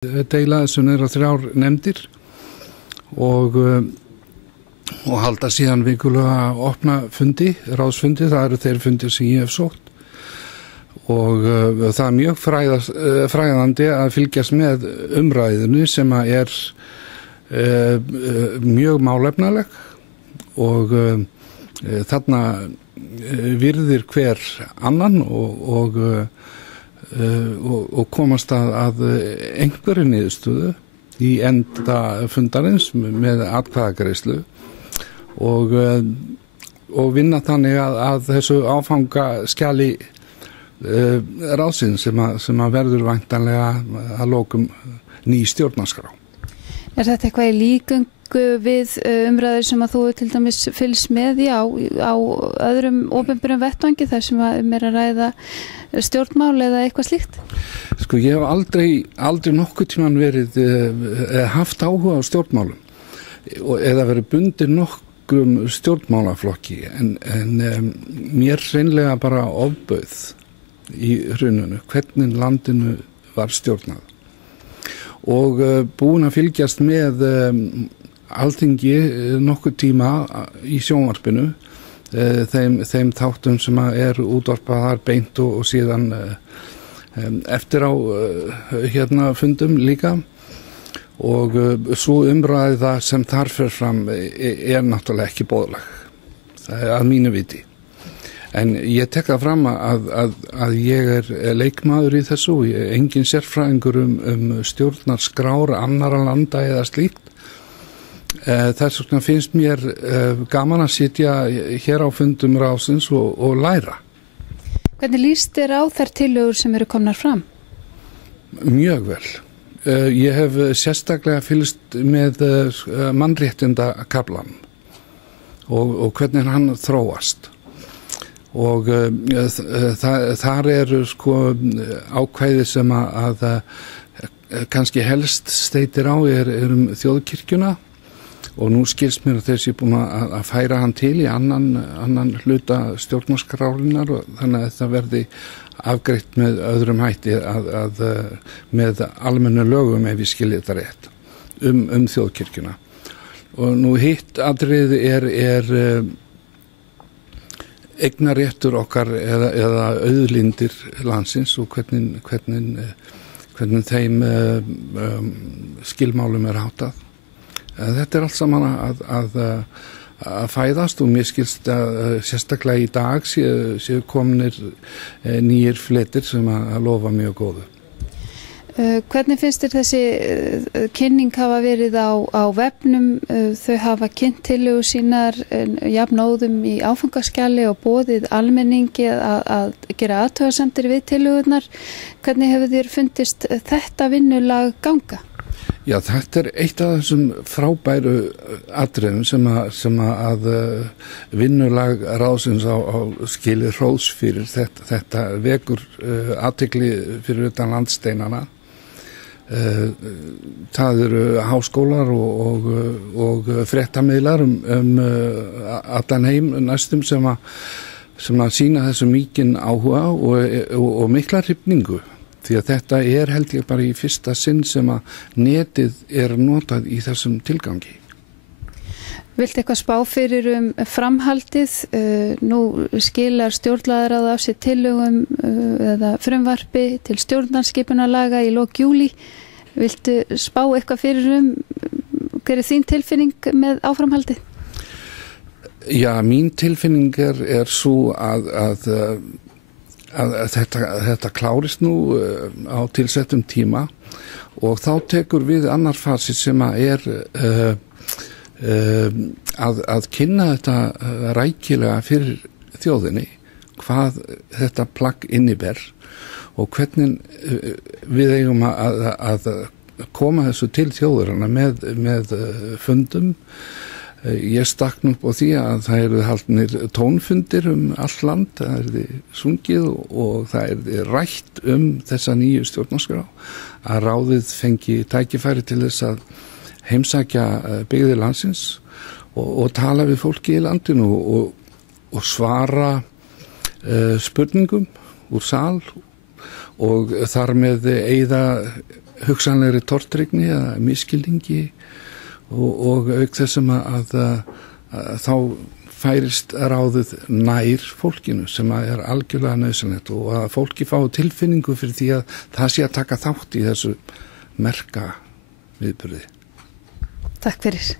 deila þessu niður á 3 nefndir og halda síðan vikulega opna fundi, ráðsfundi, það eru þeir fundir sem ég hef sótt og það er mjög fræðandi að fylgjast með umræðinu sem er mjög málefnaleg og þarna virðir hver annan og komast að einhverju niðurstöðu í enda fundarins með atkvæðagreiðslu og vinna þannig að þessu áfangaskjali ráðsins sem að verður væntanlega að lokum ný stjórnarskrá. Er þetta eitthvað í líkingu við umræður sem að þú til dæmis fylgst með á öðrum opinberum vettvangi þar sem að að ræða stjórnmál eða eitthvað slíkt? Sko, ég hef aldrei nokkuð tímann verið haft áhuga á stjórnmálum eða verið bundið nokkrum stjórnmálaflokki en mér hreinlega bara ofbauð í hruninu hvernig landinu var stjórnað og búin að fylgjast með Alþingi nokkuð tíma í sjónvarpinu þeim þáttum sem útvarpaðar beint og síðan eftir á fundum líka og svo umræða sem þar fer fram náttúrulega ekki boðleg. Það að mínu viti. En ég tek það fram að ég leikmaður í þessu, ég engin sérfræðingur stjórnarskrár annarra landa eða slíkt. Þess vegna finnst mér gaman að sitja hér á fundum ráðsins og læra. Hvernig líst þér á þær tillögur sem eru komnar fram? Mjög vel. Ég hef sérstaklega fylgst með mannréttindakaflann og hvernig hann þróast. Og þar eru ákvæði sem að kannski helst steytir á þjóðkirkjuna og nú skilst mér að þeir séu búin að færa hann til í annan hluta stjórnarskrárinnar og þannig að það verði afgreitt með öðrum hætti með almennu lögum ef ég skilji þetta rétt þjóðkirkjuna. Og nú hitt atriði eignarréttur okkar eða auðlindir landsins og hvernig þeim skilmálum háttað. Þetta allt saman að fæðast og mér skilst að sérstaklega í dag séu komnir nýjir fletir sem að lofa mjög góðu. Hvernig finnst þér þessi kynning hafa verið á vefnum? Þau hafa kynnt tillögur sínar jafnóðum í áfangaskjali og boðið almenningi að gera athugasemdir við tillögurnar. Hvernig hefur þér fundist þetta vinnulag ganga? Já, þetta eitt af þessum frábæru atriðum sem að vinnulag ráðsins á skilið hrós fyrir þetta vekur athygli fyrir utan landsteinana. Það eru háskólar og fréttamiðlar allan heim næstum sem að sýna þessu mikinn áhuga og mikla hrifningu. Því að þetta held ég bara í fyrsta sinn sem að netið notað í þessum tilgangi. Viltu eitthvað spá fyrir framhaldið? Nú skilar stjórnlagaráð af sér tillögum eða frumvarpi til stjórnarskipunarlaga í lok júlí. Viltu spá eitthvað fyrir hver þín tilfinning með áframhaldið? Já, mín tilfinning svo að þetta klárist nú á tilsettum tíma og þá tekur við annar fasi sem að að kynna þetta rækilega fyrir þjóðinni hvað þetta plagg inniber og hvernig við eigum að koma þessu til þjóðurana með fundum. Ég stakk nú upp á því að það eru haldnir tónfundir allt land, það sungið og það rætt þessa nýju stjórnarskrá að ráðið fengi tækifæri til þess að heimsækja byggðir landsins og tala við fólki í landinu og svara spurningum úr sal og þar með eyða hugsanlegri tortryggni eða miskilningi og auk þessum að þá færist ráðið nær fólkinu sem er algjörlega nauðsynlegt og að fólki fái tilfinningu fyrir því að það sé að taka þátt í þessu merka viðburði. Takk fyrir.